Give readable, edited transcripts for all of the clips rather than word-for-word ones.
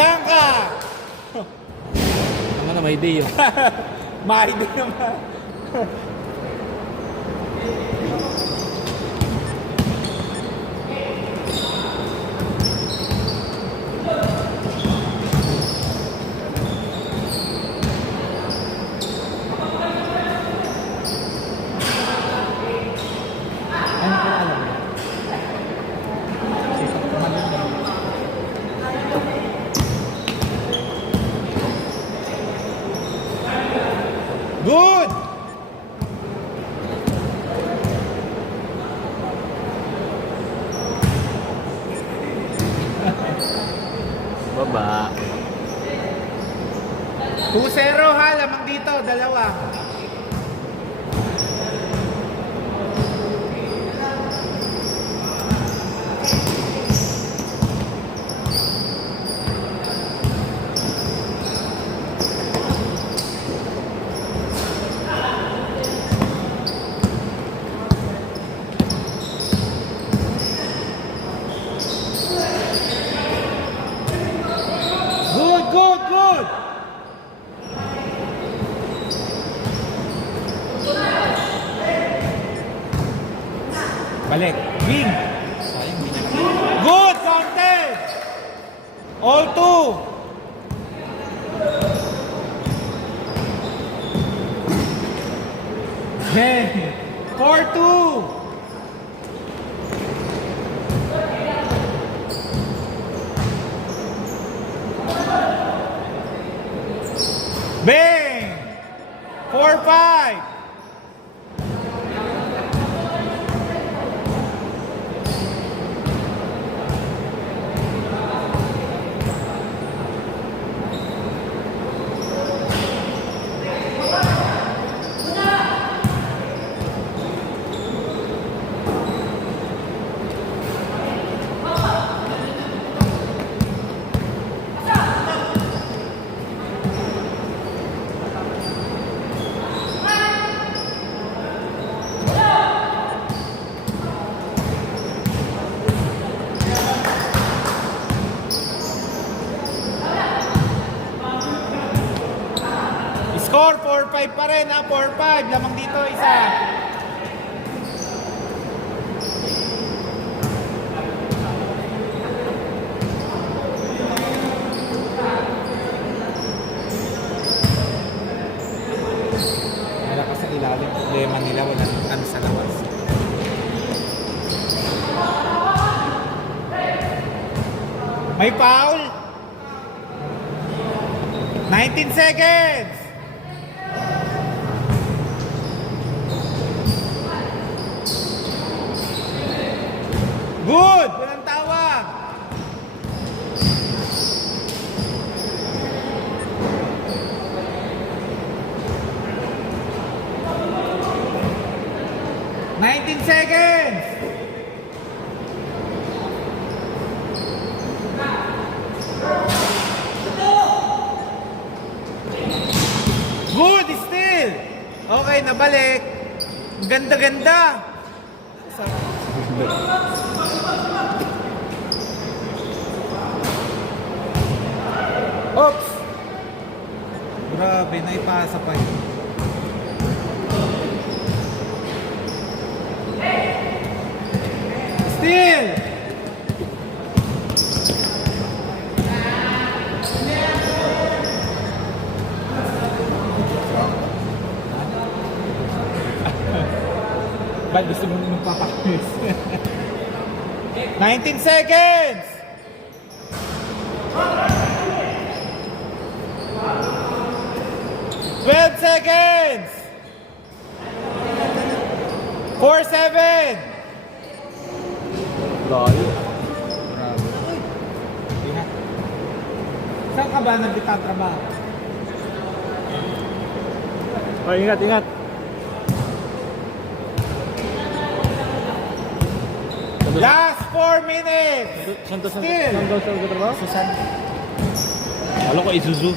Diyan ka! Ano na, may day yun. May din naman. Ano ko alam? Good! Baba. 2-0 ha, lamang dito, dalawa. Good, good, good! Balik. Wing. Good, counted! All two. Hey, 4-2. Bang! 4-5. Score 4-5 pa rin ha, 4-5. Lamang dito isa. Malakas sa ilalim. Problema nila, walang ano sa labas. May foul. 19 seconds. Good! Walang tawag! "19 seconds! Good! Still! Okay, nabalik. Ganda-ganda! Oops! Grabe, naipasa pa yun. Still! Ba't gusto mo magpapakinis? 19 seconds! "12 seconds! 4-7! Layo. Saan ka ba nagtatrabaho? Oh, ingat, ingat. Last 4 minutes! Saan Still! Saan daw siya nagtatrabaho? Susan. Alam ko, Isuzu.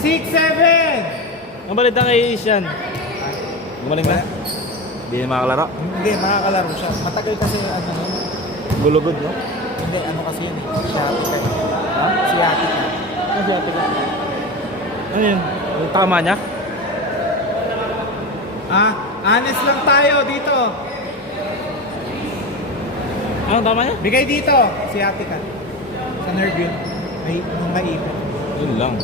6-7! Ang balita kay Isyan. Gumaling na? Hindi na makakalaro. Hindi, makakalaro siya. Matagal kasi ano nun. Gulugod, no? Hindi, ano kasi yun eh. Sciatica. Ha? Sciatica. Ano siya, tika? Ano yun? Yung tama niya? Honest lang tayo dito. Ano tama niya? Bigay dito. Sciatica. Sa nerve yun. Nung maipit. Yun lang.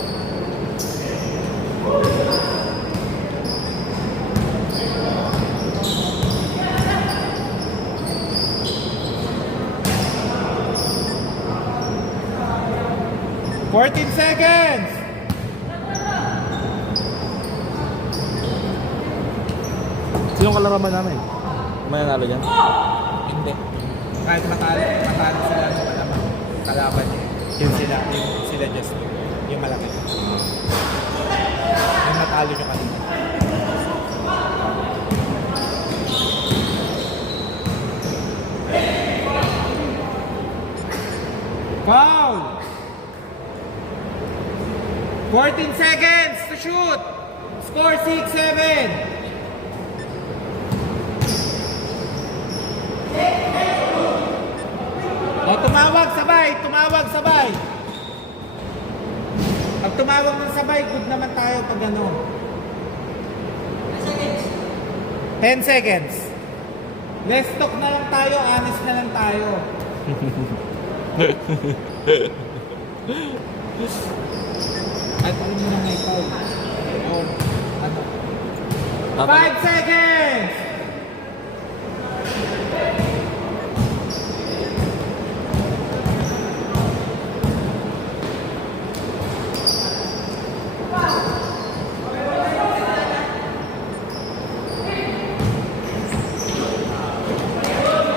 $14 seconds! Sinong kalaraman namin? May nanalo dyan? Hindi. Kahit matalo sila ng malamang kalaban niya. Yung sila Justin. Yung malaki. Yung matalo nyo kanina. Foul! 14 seconds to shoot! Score 6-7! O, tumawag sabay. Pag tumawag ng sabay, good naman tayo pag ano. 10 seconds. Let's talk na lang tayo, honest na lang tayo. At alam mo na may foul. O, ano? 5 seconds!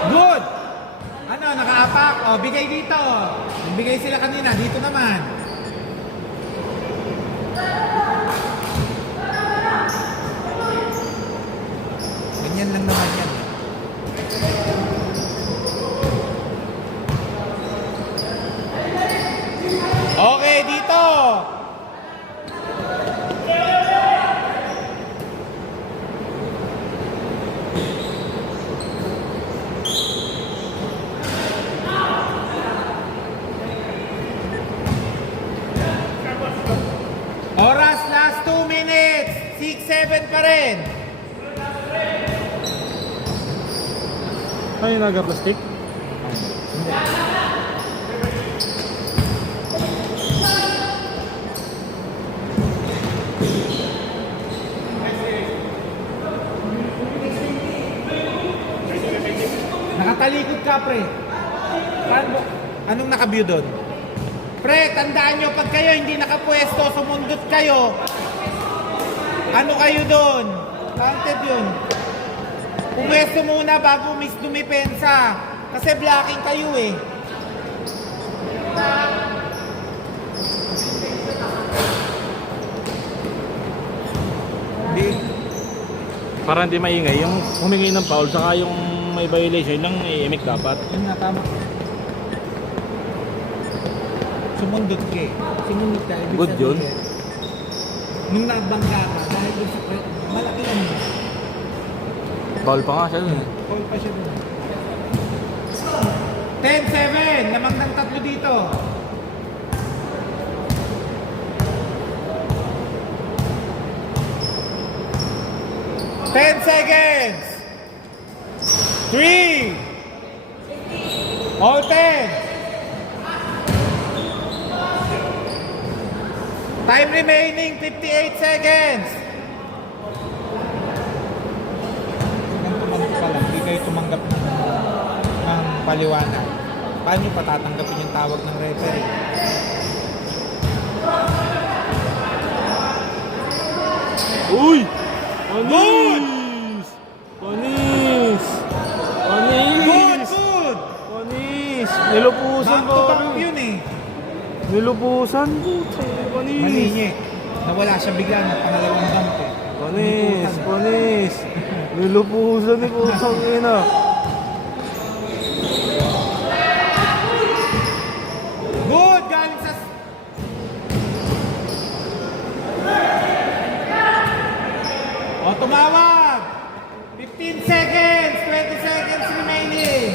Good! Ano, nakaapak? O, bigay dito. Bigay sila kanina, dito naman. Ganyan lang naman yan. Okay, dito. Oras, last 2 minutes. 6-7 pa rin. Ano yung naga-plastic? Nakatalikod ka, pre. Anong nakabview doon? Pre, tandaan nyo, pag kayo hindi nakapwesto, sumundot kayo. Ano kayo doon? Counted yun. Pumwesto muna bago dumipensa. Kasi blocking kayo eh. Hindi. Para hindi maingay. Yung humingi ng foul, saka yung may violation lang, i-emik dapat. Yun nga, tama. Sumundot ka eh. Sumundot ka. Ibig Good yun. sabihin, nung nagbangga ka, dahil doon sa malaki yun. Foul pa nga siya dun eh. Call pa siya doon. 10-7. Lamang ng tatlo dito. Ten seconds. 3. All 10. Time remaining 58 seconds. Hindi kayo tumanggap ng paliwanag. Paano nyo patatanggapin yung tawag ng referee? Uy! Panis! Panis! Panis! Good! Panis! Nilupusan Back to ba? back yun eh. Nilupusan? Panis! Mali niya eh. Nawala siya bigla ng pangalawang bump eh. Panis! Panis! Nilupusan ni putang ina. Good! Galing sa... O, tumawag! 15 seconds! 20 seconds remaining!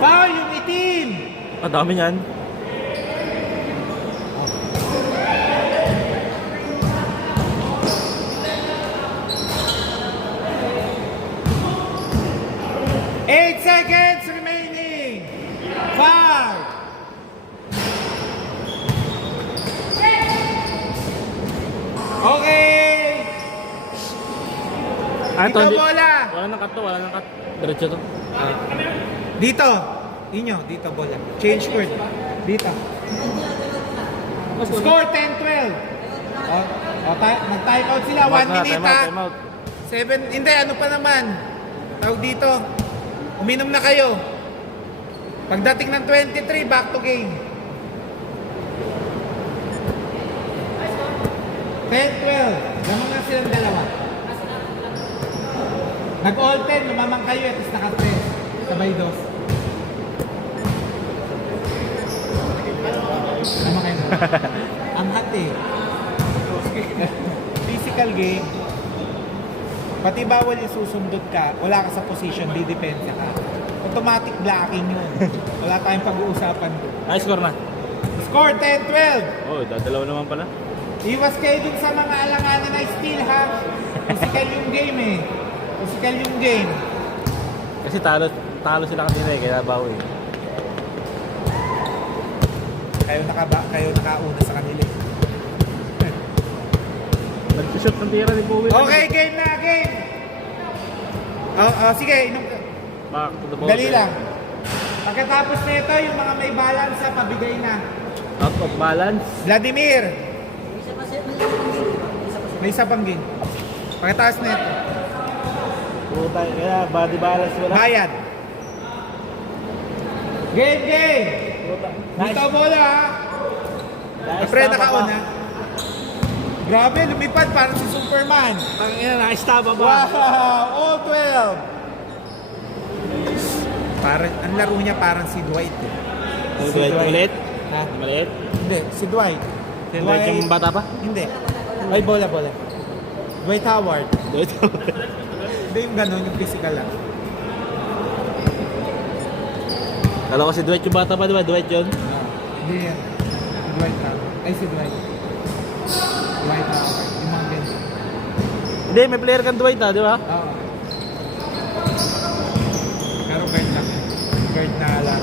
Foul yung itim! Ang dami niyan. Eight seconds remaining. 5. Okay. Dito bola. Wala nang cut to, wala nang cut. Diretso to. Dito. Inyo, dito bola. Change court. Dito. Score 10-12. Nag-time out sila. 1 minute ha. Time out. 7, hindi, ano pa naman? Tawag dito. Uminom na kayo. Pagdating ng 23, back to game. 10-12. Lamang na silang dalawa. Nag-all 10, lumamang kayo at is naka-stress. Sabay dos. Lamang kayo. Ang hati. Physical game. Pati bawal yung susundot ka, wala ka sa position, di-depensa ka. Automatic blocking yun. Wala tayong pag-uusapan doon. Ay, score na. Score 10-12. Oh, dadalaw naman pala. Iwas kayo dun sa mga alanganan na steal ha. Physical yung game eh. Physical yung game. Kasi talo sila kanina eh, kaya bawi. Kayo nakauna sa kanila eh. Nag-shoot ng tira ni Bowie. Okay, game na, game! Sige, inom ka. Back to the ball. Dali lang. Pagkatapos nito, yung mga may balance sa pabigay na. Out of balance. Vladimir! May isa pang game. Pagkatapos nito, Puta, kaya body balance wala. bayad. Game! Puta. Dito bola ha. Pre, nakauna. Grabe, lumipad parang si Superman. Ang ina, nakastaba ba? Wow! All 12! Parang, ang laro niya parang si Dwight eh. Si Maliit? Ha? Maliit? Hindi, si Dwight. Dwight yung bata pa? Hindi. Ay, bola. Dwight Howard. Dwight. Hindi yung gano'n, yung physical lang. Kala ko si Dwight yung bata pa, di ba? Dwight yun? Hindi yan. Si Dwight Howard. Ay, si Dwight. Dwight Howard. Yung mga ganyan. Hindi, may player kang Dwight di ba? Oo. Pero guard lang. Guard na lang.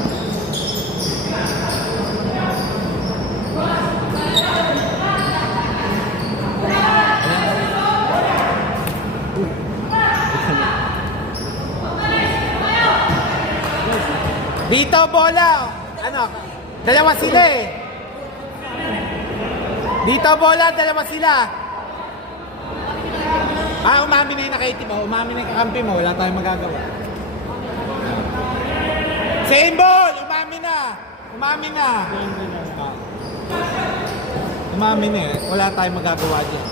Dito bola. Ano? Dalawa sila eh. Dito bola, dalawa sila. Umami na yung nakaitim mo. Umami na yung kakampi mo. Wala tayong magagawa. Same ball! Umami na! Umami na! Umami na eh. Wala tayong magagawa dyan.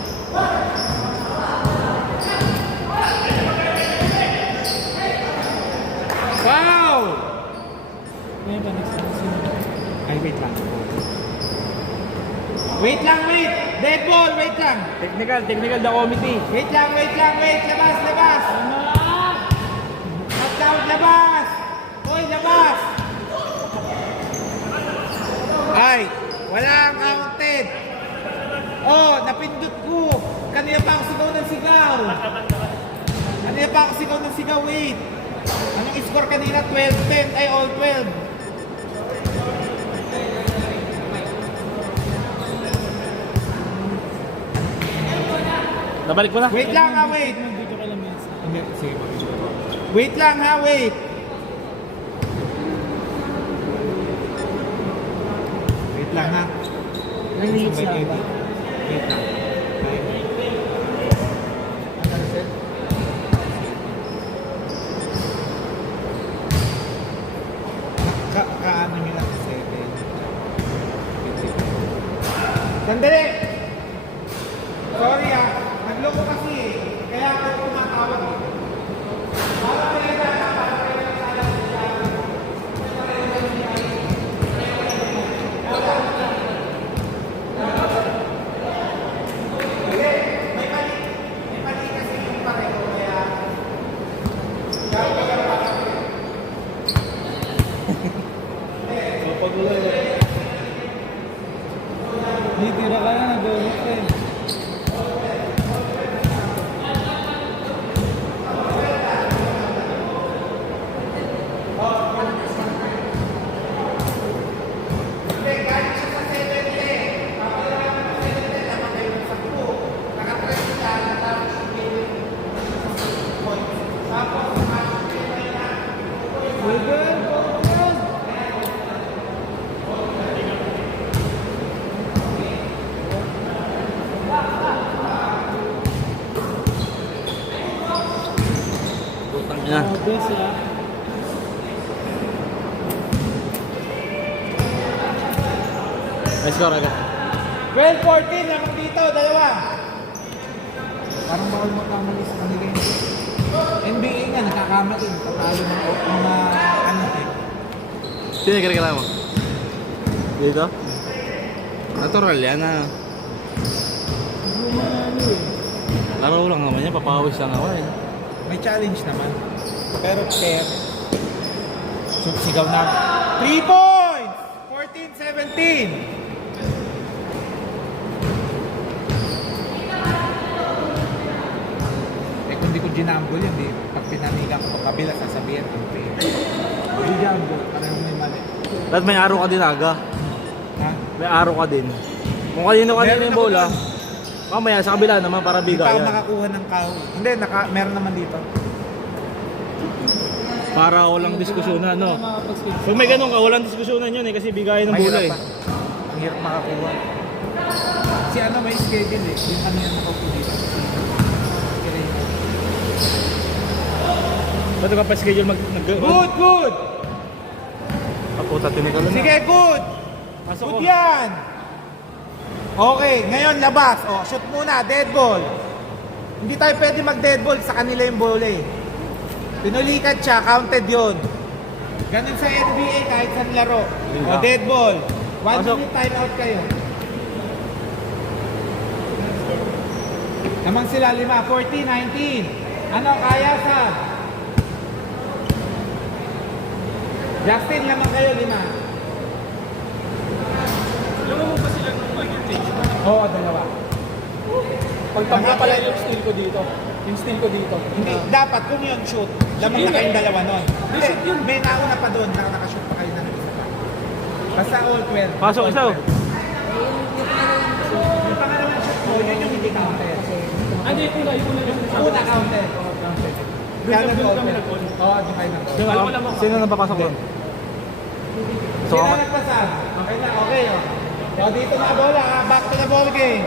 Wow! Ay, wait lang. Wait lang, wait! Dead ball, wait lang! Technical the committee. Wait lang! Labas! Touchdown, labas! Hoy, labas! Ay, walang counted! Oh, napindot ko! Kanina pa ako sigaw ng sigaw, wait! Anong score kanina? 12-10, ay all 12. Nabalik mo na? Wait lang ha, wait! Wait lang ha, wait! Wait lang ha. Wait lang. Kaano nila sa 7. Sandali! Sorry ah, nagloko kasi eh. Kaya ako tumatawag eh. Para Kaya ka na nag-ulit eh. Putang ina. Obvious ah. May score agad. 12-14 naman dito, dalawa. Parang bawal mo kamali sa kanila yun. NBA nga, nakakamali. Tatalo ng mga ano eh. Sino kira mo? Dito? Natural yan ah. Laro lang naman yan, papawis lang ako eh. May challenge naman. Pero fair. Sigaw na. 3 points! 14-17. Eh kung di ko ginambol yan, di, pag pinanigan ko kabila, sasabihin ko. Di ginambol, parang may mali. At may araw ka din aga. Ha? May araw ka din. Kung kanino Meron yung ako bola, doon. mamaya sa kabila naman para Hindi pa ako bigayan. nakakuha ng kahoy. Hindi, meron naman dito. Para walang diskusyonan, no? Pag may ganun ka, walang diskusyonan yun eh, kasi bigayan ng bola Mahirap eh. pa. Ang hirap makakuha. Si ano may schedule eh. Yung kanina nakaupo dito. Ba't ka pa schedule Good, good! Puta, tinagalan na. Sige, good! Pasok ko. Good yan! Okay, ngayon labas. O, shoot muna, dead ball. Hindi tayo pwede mag-dead ball sa kanila yung bola eh. Pinulikat siya, counted yun. Ganun sa NBA kahit sa laro. O, dead ball. 1 Pasok. minute time out kayo. Naman sila 5, 40, 19. Ano, kaya sa? Justin, naman kayo 5. Oo, 2. Pagtama pala yung steal ko dito. Yung steal ko dito. Hindi, dapat kung yun shoot, lamang na kayong 2 nun. Hindi, may nauna pa doon, nakashoot pa kayo ng isa pa. Basta all 12. Pasok All isa. 12. Yung pangalawang shoot mo, yun yung hindi counted. Hindi, una Una counted. Kaya nag-open. Oo, di kayo nag-open. Sino nang papasok doon? So, Sino nagpasab? Okay na, okay. O, dito na bola, ha? Back to the ball game.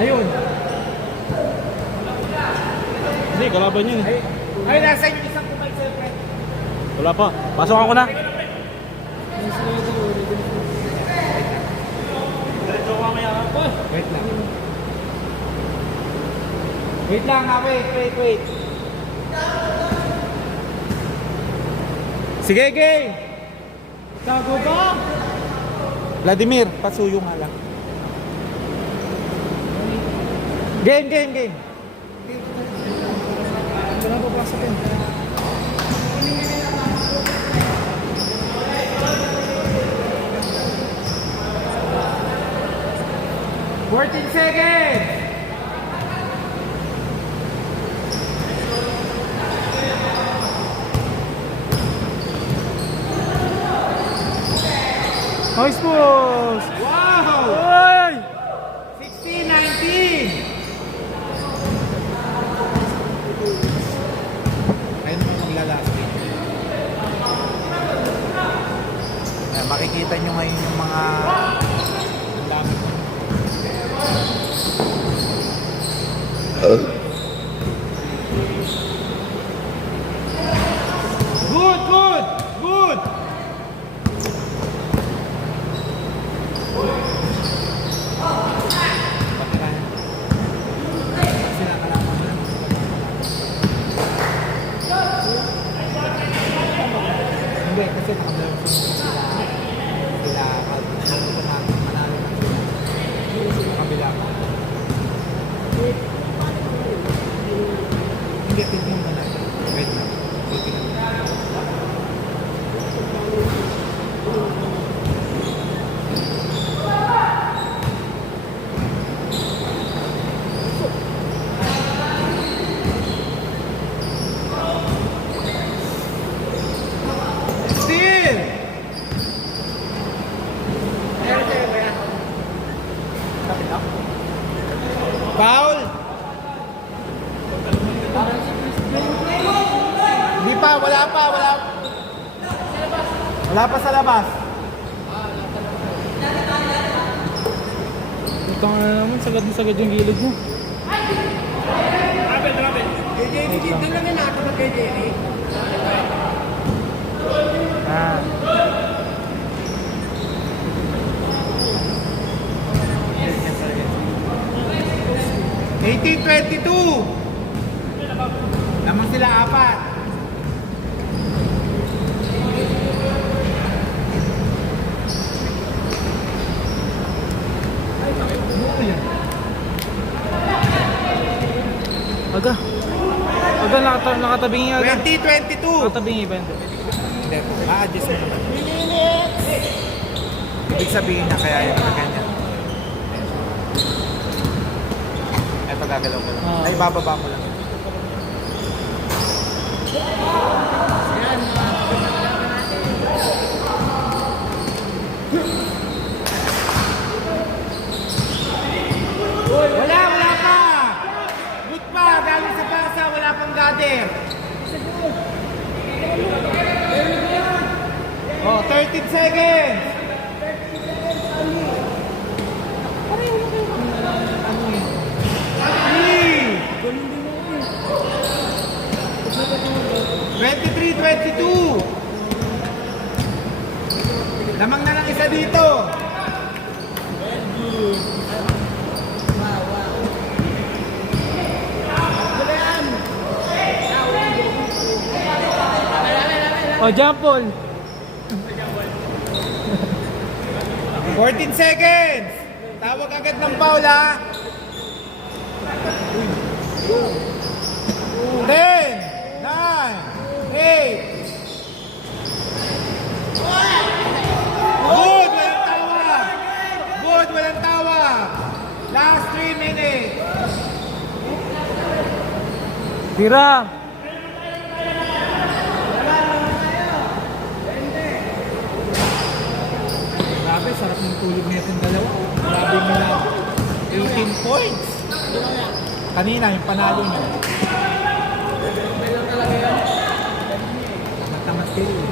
Ayun. hindi, kalaban yun eh. Ay, nasa yung isang kumay sa friend. Wala pa. Pasokan ko na. Diretso ko mamaya. Wait lang. Wait lang ha, wait. Sige, game! Tago ba? Vladimir, pasuyo nga lang. Game. Wala pa pasok yun. Fourteen seconds! Nice balls! Wow! Ay! 16-19! Ayun naman maglalasting. Makikita nyo ngayon yung mga ang dami ko. Good! Sila kalaman mo lang. Hindi, kasi nakadalaw sila manalo na sila. Sila kabila. Wala pa sa labas. Ito nga naman, sagad na sagad yung gilid niya. Ah. $18.22. Lamang sila apat. Aga. Aga, nakatabingi aga. 2022. Nakatabingi ba hindi? Hindi, ma-adjust mo. Ibig sabihin na kaya yung mga ganyan. Ito gagalaw ko lang. Ah. Ay, bababa mo lang. Wala pa! Good pa! Galing sa Barca, wala pang gather. Oh, 13 seconds! Three! 23-22! Lamang na lang isa dito! O, jump ball. 14 seconds! Tawag agad ng foul ha! 10, 9, 8. Good! Walang tawag! Good! Walang tawag! Last 3 minutes! Tira. Grabe, sarap ng tulog na itong dalawa. Grabe mo na 18 points. Kanina, yung panalo niyo. Matamat kayo.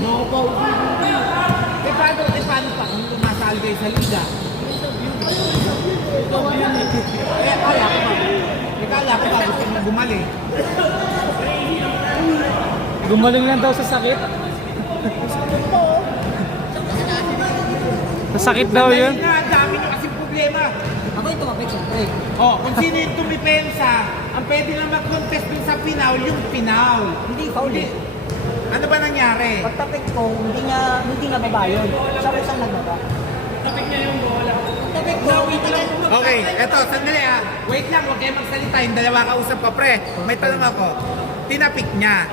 No, pa. Paano pa kung tumasali kayo sa liga? Kala ko ba gusto mo bumalik? Gumaling lang daw sa sakit. Sa sakit daw yun. Ang dami nyo kasing problema. Ako yung tumapit siyempre. Oh, kung sino yung tumipensa, ang pwede lang mag-contest dun sa Pinaw, yung Pinaw. Hindi, foul eh. Ano ba nangyari? Pagtapik ko, hindi nga baba yun. Siya ko siyang nagbaba. Tapik niya yung bola. Tapik ko, hindi lang. Okay, eto, sandali ah. Wait lang, huwag kayo magsalita. Yung dalawa kausap pa, pre. May tanong ako. Tinapik niya.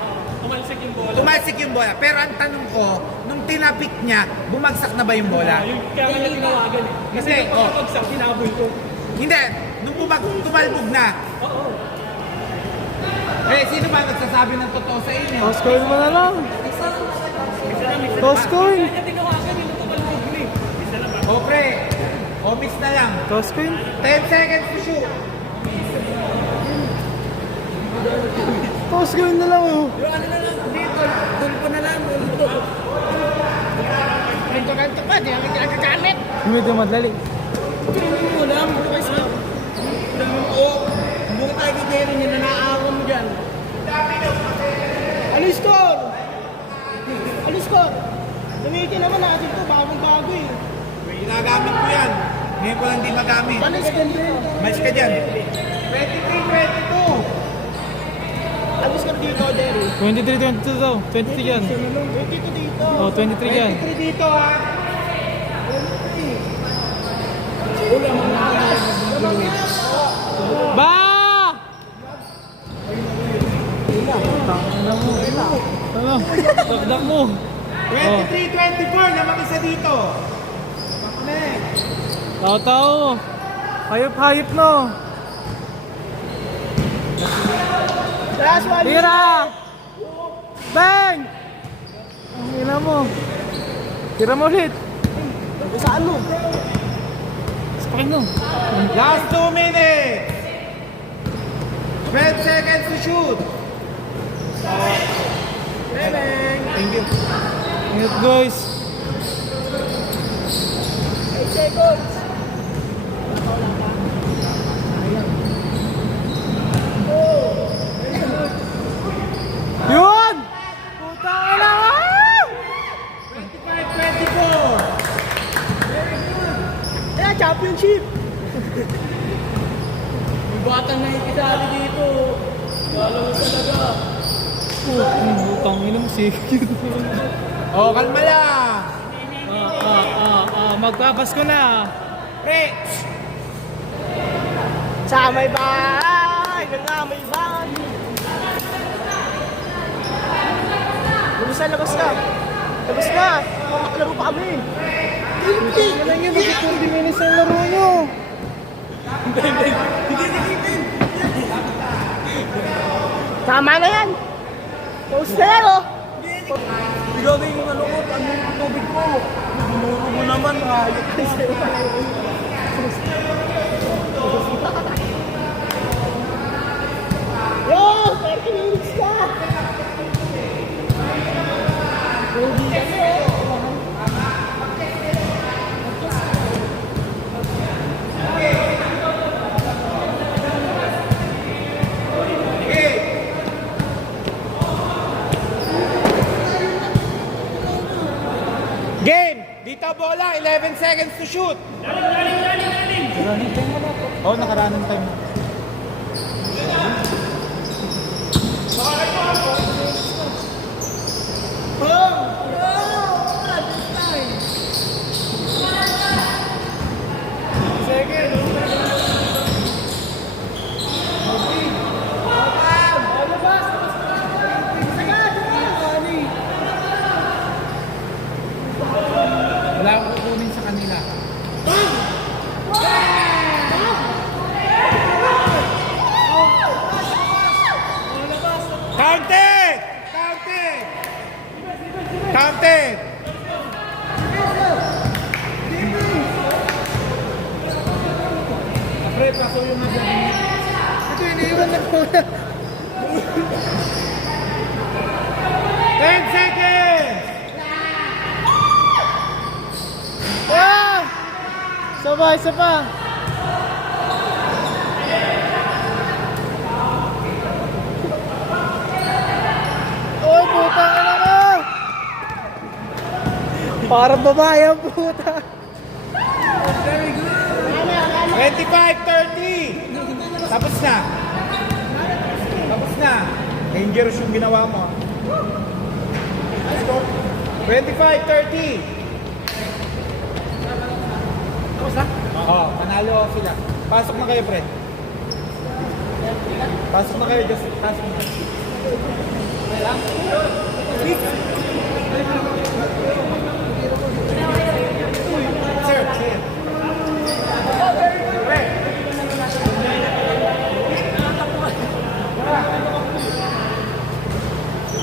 Tumalsik yung bola. Pero ang tanong ko, nung tinapik niya, bumagsak na ba yung bola? Kaya nga tinawagan eh. Kasi Hindi, kung kapagsak, hinabol ko. Hindi. Nung tumalbog na. Oo. Eh, sino ba nagsasabi ng totoo sa inyo? Toss coin mo na lang. Toss coin. Kaya tinawagan, hindi ko palubog eh. O, pre. O, miss na lang. Toss coin. 10 seconds to shoot. Toss coin na lang oh. Yung ano na lang, dito, tulpo na lang, tulpo. Ganto-ganto pa, di namin kinagagamit. Medyo madali. Tingnan mo lang, ano kayo sa... Oo, buka tayo kiterin yun na naawa mo dyan. Ano yung score? Ano yung score? Gamitin naman natin ito, bagong-bago eh. Ginagamit ko yan. Ngayon ko lang di magamit. Ano yung score dito? Match ka dyan. 23-22. Ano yung score dito, Jerry? 23-22 daw. 23 yan. 22 dito. Oh, 23 yan. 23 dito ha. Ba! Ano? Takdak mo. 23-24. Lamang isa dito. Next. Tao-tao. Hayop-hayop no. Last one. Tira! Bang! Ang ina mo. Tira mo ulit. Saan mo? Sakin mo. Last 2 minutes. 12 seconds to shoot. Thank you. Ingat guys. 8 seconds. Yun! Putang ina ka! 25-24. Kaya championship! May batang nakikisali dito. Galaw talaga. Utang inang sikit. Oh, kalma lang. Magpapasko na. Pre, Sa may bahay, ng may bahay. Labas na, labas na. Labas na. Laro pa kami. Alam niyo, bakit 20 minutes ang laro nyo? Tama na yan. Post na yan, oh. Ikaw na yung ano ko, ano yung tubig ko? Binuro mo naman, ayot. Yo, 30 minutes na. game. Dito bola, 11 seconds to shoot. Running time mo na po. Oo, naka-running time na. Wala akong kukunin sa kanila. Counted! Counted! Counted! Pre, paso yung mga Ito, iniiwan na po na. 10 seconds! Ah! Sabay, sabay. Oh, puta ka na mo! Parang babae ang puta. 25-30! Tapos na. Tapos na. Dangerous yung ginawa mo. 25-30. Tapos na? Oo, panalo sila. Pasok na kayo, Fred. Pasok na kayo, just pasok na. Sir, sir.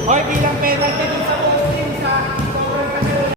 Hoy, bilang penalty dun